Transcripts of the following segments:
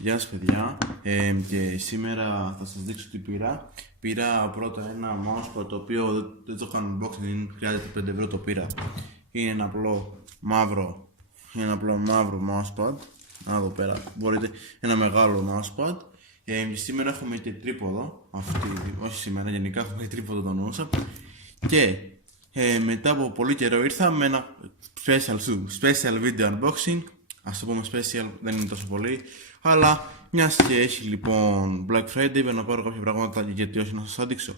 Γεια σας παιδιά, και σήμερα θα σας δείξω τι πήρα. Πήρα πρώτα ένα mousepad το οποίο δεν το κάνω unboxing, χρειάζεται 5 ευρώ, το πήρα. Είναι ένα απλό μαύρο mousepad. Εδώ πέρα μπορείτε, ένα μεγάλο mousepad. Σήμερα έχουμε και τρίποδο, όχι σήμερα, γενικά έχουμε και τρίποδο το νόσα. Και μετά από πολύ καιρό ήρθα με ένα special video unboxing. Ας το πούμε special, δεν είναι τόσο πολύ, αλλά μιας και έχει λοιπόν Black Friday, πρέπει να πάρω κάποια πράγματα, γιατί όχι να σας δείξω.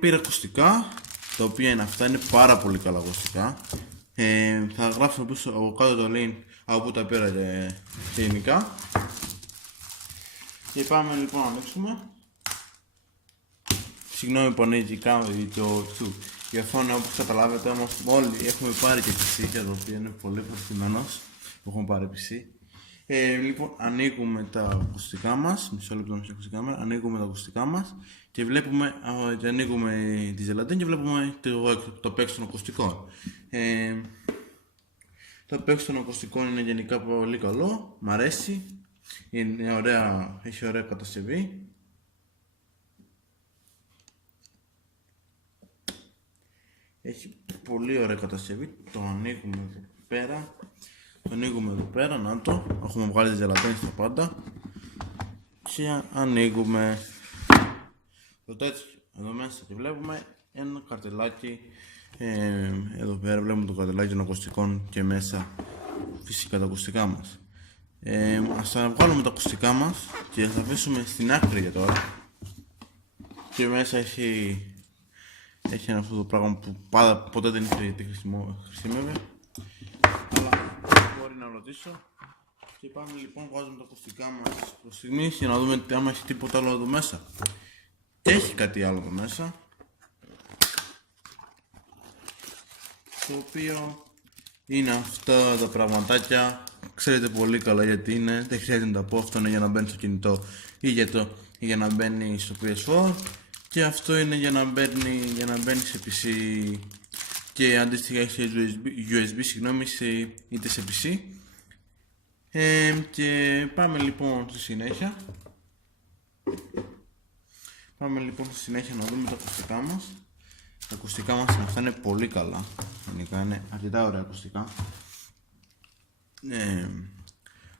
Πήρα ακουστικά, τα οποία είναι αυτά, είναι πάρα πολύ καλά ακουστικά. Θα γράψω πίσω από κάτω το link από που τα πήρα και γενικά. Και πάμε λοιπόν να ανοίξουμε. Συγγνώμη που ανοίγει η κάμερα η οθόνη, όπως καταλάβετε, όμως όλοι έχουμε πάρει και PC, για το οποίο είναι πολύ ευχαριστημένος που έχουμε πάρει PC. Λοιπόν, ανοίγουμε τα ακουστικά μας, μισό λεπτό να έχω στην κάμερα, ανοίγουμε τα ακουστικά μας και βλέπουμε, και ανοίγουμε τη ζελατίνη και βλέπουμε το παίξ των ακουστικών. Το παίξ των ακουστικών είναι γενικά πολύ καλό, μ' αρέσει, είναι ωραία, έχει ωραία κατασκευή. Έχει πολύ ωραία κατασκευή, το ανοίγουμε εδώ πέρα. Το ανοίγουμε εδώ πέρα, να το, έχουμε βγάλει τη ζελατίνη στα πάντα και ανοίγουμε το τέτοιο εδώ μέσα και βλέπουμε ένα καρτελάκι. Εδώ πέρα βλέπουμε το καρτελάκι των ακουστικών και μέσα φυσικά τα ακουστικά μας. Ας βγάλουμε τα ακουστικά μας και θα αφήσουμε στην άκρη για τώρα. Και μέσα έχει ένα αυτό το πράγμα που ποτέ δεν χρησιμεύει, αλλά μπορεί να ρωτήσω. Και πάμε λοιπόν, βάζουμε τα ακουστικά μας προς στιγμής για να δούμε άμα έχει τίποτα άλλο εδώ μέσα. Και έχει κάτι άλλο εδώ μέσα, το οποίο είναι αυτά τα πραγματάκια. Ξέρετε πολύ καλά γιατί είναι, δεν χρειάζεται να τα πω. Αυτό είναι για να μπαίνει στο κινητό ή για να μπαίνει στο PS4, και αυτό είναι για να μπαίνει σε PC, και αντίστοιχα έχει USB, συγγνώμη, είτε σε PC. Και πάμε λοιπόν στη συνέχεια. Να δούμε τα ακουστικά μας. Τα ακουστικά μας αυτά είναι πολύ καλά. Γενικά είναι αρκετά ωραία ακουστικά.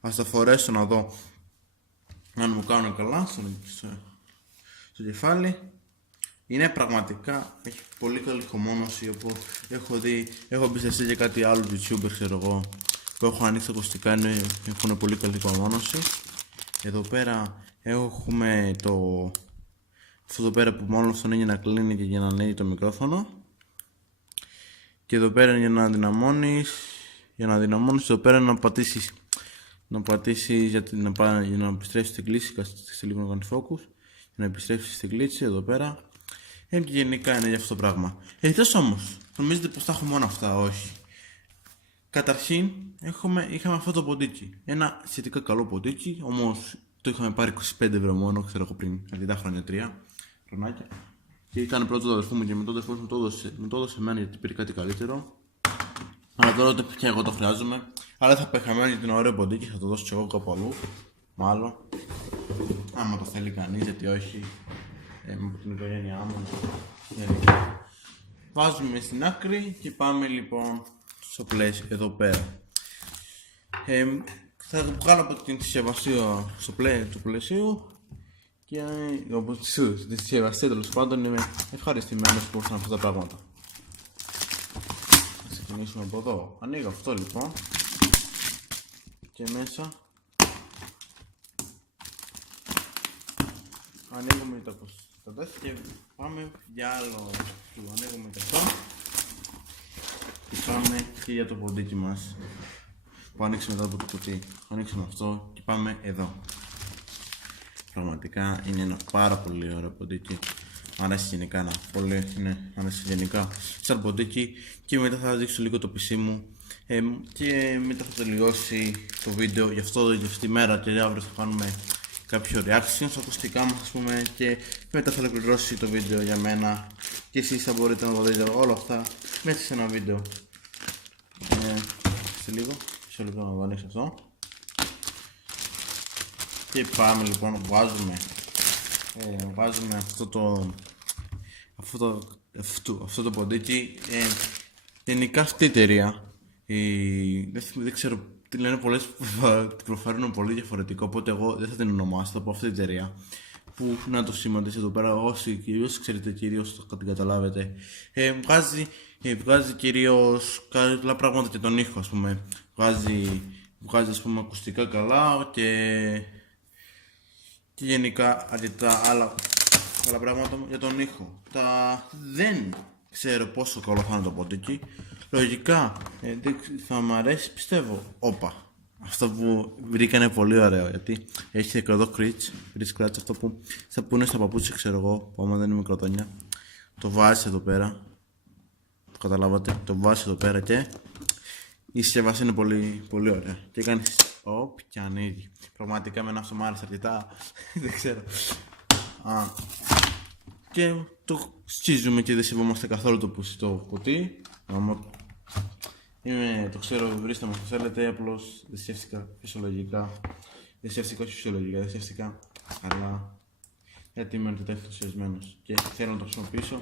Ας τα φορέσω να δω αν μου κάνουν καλά στο κεφάλι. Είναι πραγματικά, έχει πολύ καλή ηχομόνωση, όπως έχω εμπιστευτεί και κάτι άλλο YouTuber, ξέρω εγώ, που έχω ανοίξει ακουστικά, έχουν πολύ καλή ηχομόνωση. Εδώ πέρα έχουμε αυτό εδώ πέρα που μόνο αυτό είναι για να κλείνει και για να ανοίγει το μικρόφωνο. Και εδώ πέρα είναι για να δυναμώνεις, εδώ πέρα να πατήσεις για να επιστρέψεις στην κλίση, σε λίγο να κάνεις focus, για να επιστρέψεις στην κλίση εδώ πέρα. Και γενικά είναι για αυτό το πράγμα. Εκτός όμως, νομίζετε πως θα έχουμε μόνο αυτά? Όχι. Καταρχήν είχαμε αυτό το ποντίκι. Ένα σχετικά καλό ποντίκι, όμως το είχαμε πάρει 25 ευρώ μόνο, ξέρω εγώ, πριν αρκετά χρόνια, 3 χρονάκια. Και ήταν πρώτο το αδερφό μου και μετά το αδερφό μου μου το έδωσε εμένα γιατί πήρε κάτι καλύτερο. Αλλά τώρα πια εγώ το χρειάζομαι. Αλλά θα πεχαμένο γιατί είναι ωραίο ποντίκι, θα το δώσω και εγώ κάπου αλλού. Μάλλον. Άμα το θέλει κανείς, γιατί όχι. Από την οικογένειά μου. Βάζουμε στην άκρη και πάμε λοιπόν στο πλαίσιο εδώ πέρα. Θα βγάλω από την συσκευασία στο πλαίσιο και από τη συσκευασία, τέλος πάντων, είμαι ευχαριστημένος που ήρθαν αυτά τα πράγματα. Θα ξεκινήσουμε από εδώ. Ανοίγω αυτό λοιπόν και μέσα ανοίγουμε τα και πάμε για άλλο. Ανοίγουμε το αυτό και πάμε και για το ποντίκι μας που ανοίξουμε εδώ από το κουτί. Ανοίξουμε αυτό και πάμε εδώ. Πραγματικά είναι ένα πάρα πολύ ωραίο ποντίκι. Μ' αρέσει γενικά μ' αρέσει γενικά σαν ποντίκι. Και μετά θα δείξω λίγο το PC μου και μετά θα τελειώσει το βίντεο για αυτή τη μέρα, και αύριο θα κάνουμε κάποιο reaction στα ακουστικά μας, ας πούμε, και μετά θα ολοκληρώσει το βίντεο για μένα και εσείς θα μπορείτε να δείτε όλα αυτά μέσα σε ένα βίντεο. Σε λίγο, μισό λεπτό να το ανοίξω αυτό. Και πάμε λοιπόν, βγάζουμε αυτό το ποντίκι. Γενικά αυτή η εταιρεία, δεν ξέρω, τι λένε πολλές που την προφέρουν πολύ διαφορετικό, οπότε εγώ δεν θα την ονομάσω, θα πω αυτή η εταιρεία. Που να το σήμαντες εδώ πέρα, όσοι ξέρετε κυρίως, θα την καταλάβετε. Βγάζει κυρίως καλά πράγματα και τον ήχο, ας πούμε. Βγάζει ας πούμε ακουστικά καλά και γενικά αρκετά άλλα πράγματα για τον ήχο. Δεν ξέρω πόσο καλό θα είναι το ποντίκι. Λογικά θα μου αρέσει, πιστεύω. Όπα. Αυτό που βρήκα είναι πολύ ωραίο, γιατί έχει και εδώ scratch, αυτό που είναι στα παπούτσια, ξέρω εγώ, που άμα δεν είναι μικροτόνια. Το βάζεις εδώ πέρα. Το καταλάβατε, το βάζεις εδώ πέρα και η συσκευασία είναι πολύ, πολύ ωραία. Και κάνεις και ανοίγει. Πραγματικά εμένα αυτό μου άρεσε αρκετά. Δεν ξέρω. Και το σκίζουμε και δεν σεβόμαστε καθόλου το κουτί. Το ξέρω, βρίστε μας το θέλετε, απλώς δεν σκέφτηκα φυσιολογικά. Δεν σκέφτηκα αλλά γιατί είμαι αρκετά ενθουσιασμένος και θέλω να το χρησιμοποιήσω.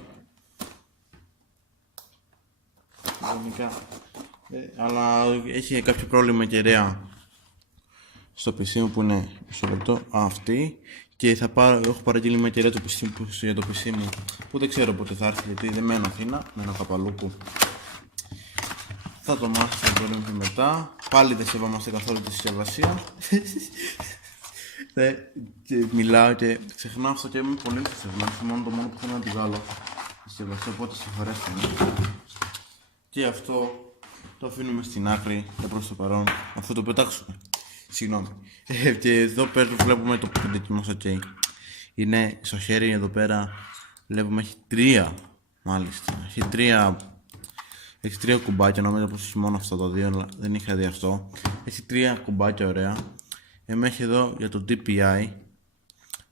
Αλλά έχει κάποιο πρόβλημα κεραία στο PC μου που είναι αυτή και έχω παραγγείλει μια κεραία για το PC μου που δεν ξέρω πότε θα έρθει, γιατί δεν μένω Αθήνα, μένω Καπαλούκου. Θα το μάθω πολύ μετά. Πάλι δεν σεβόμαστε καθόλου τη συσκευασία. Και μιλάω και ξεχνάω αυτό και είμαι πολύ ενθουσιασμένος. Μόνο που θέλω να τη βγάλω τη συσκευασία, οπότε συγχωρέστε με. Και αυτό το αφήνουμε στην άκρη για προς το παρόν, αφού το πετάξουμε. Συγγνώμη. Και εδώ πέρα βλέπουμε το ποντίκι μας, είναι στο χέρι εδώ πέρα, βλέπουμε έχει τρία, μάλιστα. Έχει τρία κουμπάκια, νομίζω πως έχει μόνο αυτά τα δύο, αλλά δεν είχα δει αυτό. Έχει τρία κουμπάκια ωραία. Έχει εδώ για το DPI.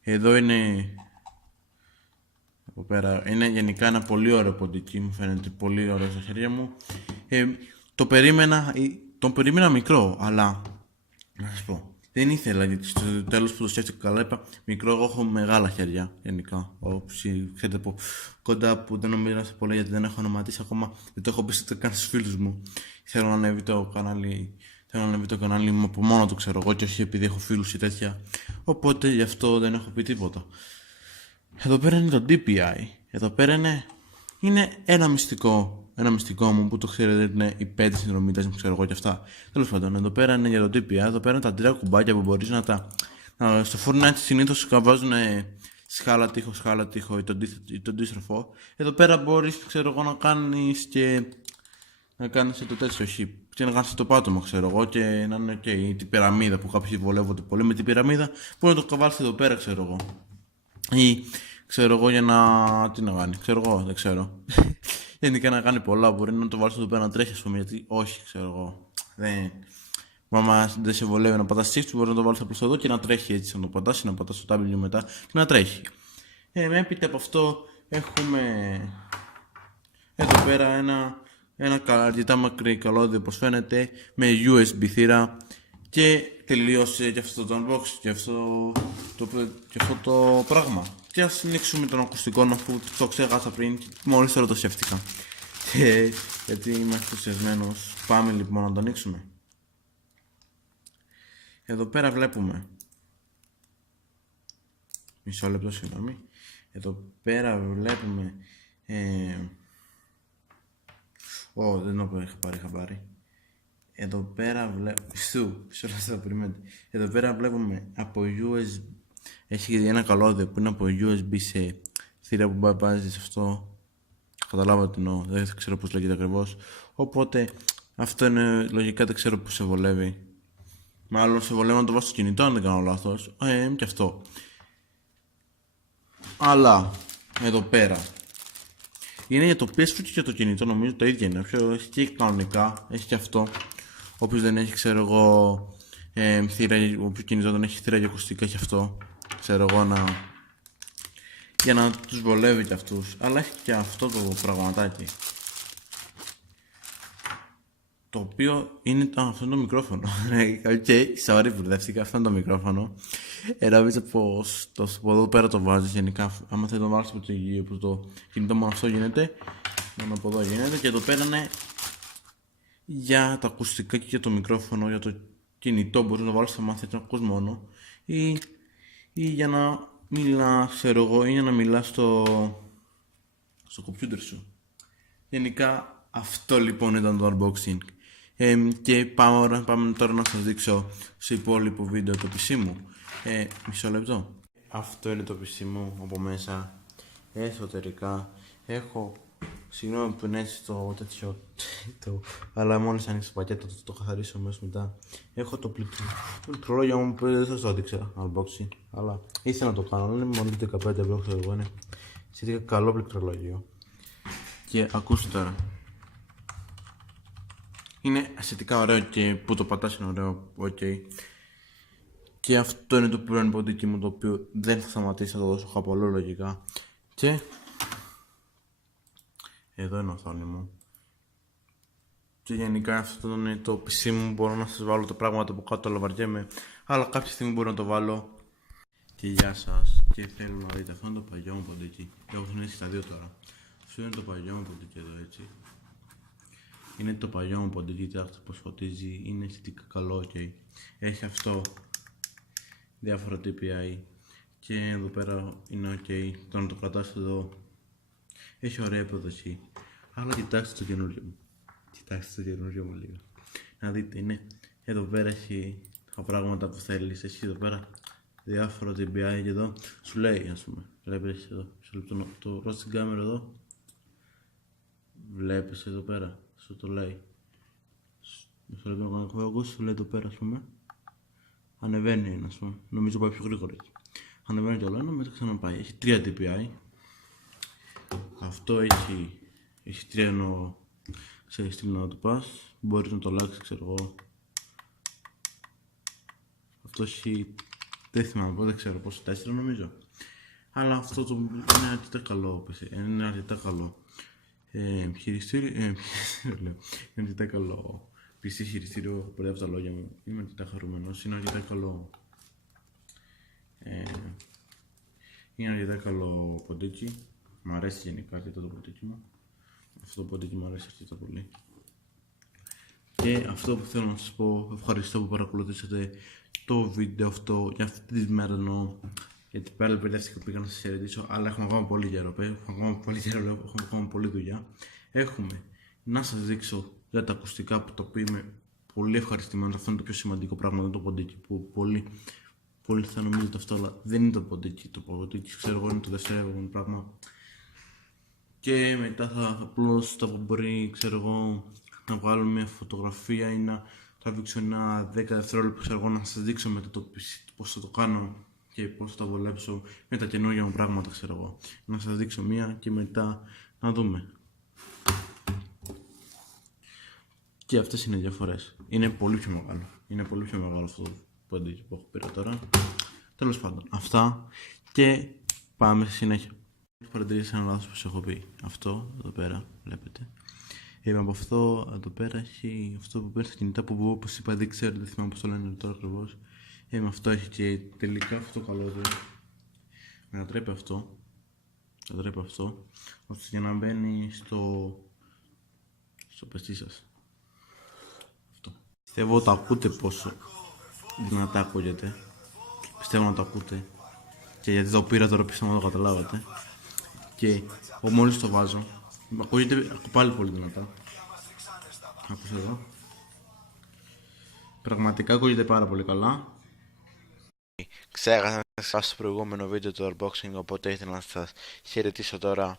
Εδώ είναι είναι γενικά ένα πολύ ωραίο ποντίκι, μου φαίνεται πολύ ωραίο στα χέρια μου. Τον περίμενα μικρό, αλλά να σας πω, δεν ήθελα, γιατί στο τέλος που το σκέφτηκα καλά είπα μικρό. Εγώ έχω μεγάλα χέρια γενικά. Όσοι ξέρετε από κοντά που δεν νομίζετε πολύ, γιατί δεν έχω ονοματίσει ακόμα, δεν το έχω πει ούτε καν στους φίλους μου. Θέλω να ανέβει το κανάλι μου από μόνο του, ξέρω εγώ, και όχι επειδή έχω φίλους ή τέτοια. Οπότε γι' αυτό δεν έχω πει τίποτα. Εδώ πέρα είναι το DPI. Εδώ πέρα είναι ένα μυστικό μου που το ξέρετε, είναι οι 5 συνδρομητές μου, ξέρω εγώ και αυτά. Τέλος πάντων, εδώ πέρα είναι για το DPI. Εδώ πέρα είναι τα τρία κουμπάκια που μπορείς στο Fortnite συνήθως βάζουν σκάλα τείχο ή το αντίστροφο. Εδώ πέρα μπορείς, ξέρω εγώ, να κάνεις το τέτοιο hip και να κάνεις το πάτωμα, ξέρω εγώ, και να είναι okay. Την πυραμίδα που κάποιοι βολεύονται πολύ με την πυραμίδα, μπορεί να το καβάλεις εδώ πέρα, ξέρω εγώ. Ή ξέρω εγώ για τι να κάνει, ξέρω εγώ, δεν ξέρω. Γενικά να κάνει πολλά, μπορεί να το βάλεις εδώ πέρα να τρέχει, ας πούμε, γιατί όχι, ξέρω εγώ. Άμα δεν σε βολεύει να πατάς shift, μπορεί να το βάλεις απλώς εδώ και να τρέχει έτσι, να το πατάς ή να πατάς το W μετά και να τρέχει. Έπειτα από αυτό έχουμε εδώ πέρα ένα αρκετά μακρύ καλώδιο, όπως φαίνεται, με USB θύρα. Και τελείωσε και αυτό το unboxing και αυτό το πράγμα. Και ας ανοίξουμε τον ακουστικό, αφού το ξέχασα πριν και μόλις τώρα το σκέφτηκα. Γιατί είμαι ενθουσιασμένος. Πάμε λοιπόν να το ανοίξουμε. Εδώ πέρα βλέπουμε. Μισό λεπτό, συγγνώμη. Εδώ πέρα βλέπουμε. Δεν το είχα πάρει χαμπάρι. Εδώ πέρα βλέπουμε από USB. Έχει ένα καλώδιο που είναι από USB σε θύρα που βάζεις αυτό. Καταλάβατε τι εννοώ, δεν ξέρω πώς λέγεται ακριβώς. Οπότε αυτό είναι λογικά, δεν ξέρω πώς σε βολεύει. Μάλλον σε βολεύει να το βάζεις στο κινητό, αν δεν κάνω λάθος. Και αυτό. Αλλά εδώ πέρα είναι για το PS4 και για το κινητό, νομίζω το ίδιο είναι. Έχει και κανονικά, έχει και αυτό. Όποιος δεν έχει, ξέρω εγώ, θύρα, όποιο κινητό δεν έχει θύρα για ακουστικά, έχει αυτό. Ξέρω εγώ, για να τους βολεύει και αυτούς. Αλλά έχει και αυτό το πραγματάκι. Το οποίο είναι αυτό είναι το μικρόφωνο. Οκ, sorry, μπερδεύτηκα. Αυτό είναι το μικρόφωνο. Νόμιζα πως το από εδώ πέρα το βάζεις γενικά. Άμα θέλει να το βάλεις από το κινητό, μόνο αυτό γίνεται. Μόνο από εδώ γίνεται. Και εδώ πέρα είναι για τα ακουστικά και για το μικρόφωνο. Για το κινητό μπορείς να το βάλεις άμα θέλεις να ακούς μόνο. Ή για να μιλάς, ξέρω εγώ, ή για να μιλάς στο κομπιούτερ σου. Γενικά αυτό λοιπόν ήταν το unboxing. Και πάμε τώρα να σας δείξω στο υπόλοιπο βίντεο το PC μου. Μισό λεπτό. Αυτό είναι το PC μου από μέσα. Εσωτερικά έχω, συγγνώμη που είναι έτσι το τέτοιο, αλλά μόλις ανοίξει το πακέτο το καθαρίσω μέσα μετά. Έχω το πληκτρολόγιο μου που δεν σας το έδειξα unboxing, αλλά ήθελα να το κάνω. Είναι μόνο 15 ευρώ, ξέρω εγώ, είναι σχετικά καλό πληκτρολόγιο. Και ακούστε τώρα. Είναι ασθετικά ωραίο και που το πατάς είναι ωραίο, ok. Και αυτό είναι το πρώην ποντίκι μου, το οποίο δεν θα σταματήσει, θα το δώσω χαπολό λογικά. Και εδώ είναι η οθόνη μου. Και γενικά αυτό είναι το PC μου, μπορώ να σας βάλω τα πράγματα από κάτω, αλλά βαριέμαι. Αλλά κάποια στιγμή μπορώ να το βάλω. Και γεια σας. Και θέλω να δείτε, αυτό είναι το παλιό μου ποντίκι. Έχω συνέχισει τα δύο τώρα. Αυτό είναι το παλιό μου ποντίκι εδώ, έτσι. Είναι το παλιό μου ποντίκι, κοιτάξτε πως φωτίζει, είναι αισθητικά καλό, ok. Έχει αυτό διάφορα TPI και εδώ πέρα είναι ok. Το να το κρατάς εδώ έχει ωραία υποδοχή. Αλλά κοιτάξτε το καινούριο μου. Κοιτάξτε το καινούριο μου λίγο. Να δείτε, είναι εδώ πέρα έχει τα πράγματα που θέλεις. Έχει εδώ πέρα διάφορα TPI και εδώ σου λέει, ας πούμε. Βλέπεις εδώ, το ροζ στην κάμερα εδώ. Βλέπεις εδώ πέρα, σου το λέει. Στο λεπτό να κάνω focus, σου λέει εδώ πέρα, ας πούμε. Ανεβαίνει, ας πούμε. Νομίζω πάει πιο γρήγορα. Ανεβαίνει το άλλο, μετά ξαναπάει. Έχει 3 DPI. Αυτό έχει 3 εννοώ. Ξέρεις τι να το πας. Μπορείς να το αλλάξεις, ξέρω εγώ. Αυτό έχει. Δεν θυμάμαι πότε, δεν ξέρω πόσο, 4 νομίζω. Αλλά αυτό το είναι αρκετά καλό. Είναι αρκετά καλό. Χειριστήριο. Είναι αρκετά καλό. PC χειριστήριο, πολύ από τα λόγια μου. Είμαι αρκετά χαρούμενος. Είναι αρκετά καλό. Είναι αρκετά καλό ποντίκι. Μ' αρέσει γενικά αρκετά το ποντίκι μου. Αυτό το ποντίκι μου αρέσει αρκετά πολύ. Και αυτό που θέλω να σας πω, ευχαριστώ που παρακολουθήσατε το βίντεο αυτό για αυτή τη μέρα εννοώ. Γιατί πέρα μπερδεύτηκα, πήγα να σας χαιρετήσω, αλλά έχουμε ακόμα πολύ καιρό. Έχουμε ακόμα πολλή δουλειά. Έχουμε να σας δείξω για τα ακουστικά που το οποίο είμαι πολύ ευχαριστημένος. Αυτό είναι το πιο σημαντικό πράγμα, δεν το ποντίκι που πολλοί θα νομίζετε αυτό, αλλά δεν είναι το ποντίκι. Το ποντίκι, ξέρω εγώ, είναι το δεύτερο πράγμα. Και μετά θα απλώς θα μπορεί, ξέρω εγώ, να βγάλω μια φωτογραφία ή να τραβήξω ένα 10 δευτερόλεπτο, ξέρω εγώ, να σας δείξω μετά το πώς θα το κάνω και πώς θα τα βολέψω με τα καινούργια μου πράγματα, ξέρω εγώ. Να σας δείξω μία και μετά να δούμε. Και αυτές είναι οι διαφορές. Είναι πολύ πιο μεγάλο. Είναι πολύ πιο μεγάλο αυτό το ποντίκι που έχω πήρα τώρα. Τέλος πάντων, αυτά και πάμε στη συνέχεια. Έχω παρατηρήσει ένα λάθος που σας έχω πει. Αυτό εδώ πέρα, βλέπετε. Από αυτό εδώ πέρα έχει αυτό που παίρνει στα κινητά που όπως είπα δεν ξέρω, δεν θυμάμαι πώς το λένε τώρα ακριβώς. Με αυτό έχει και τελικά αυτό το καλό του. Μετατρέπει αυτό. Μετατρέπει αυτό. Ώστε για να μπαίνει στο πεστί σας. Αυτό. Πιστεύω το ακούτε πόσο δυνατά ακούγεται. Πιστεύω να το ακούτε. Και γιατί το πήρα τώρα πιστεύω να το καταλάβατε. Και μόλις το βάζω, ακούγεται πάλι πολύ δυνατά. Άκουσα εδώ. Πραγματικά ακούγεται πάρα πολύ καλά. Ξέχασα να σας πω στο προηγούμενο βίντεο του unboxing, οπότε ήθελα να σας χαιρετήσω τώρα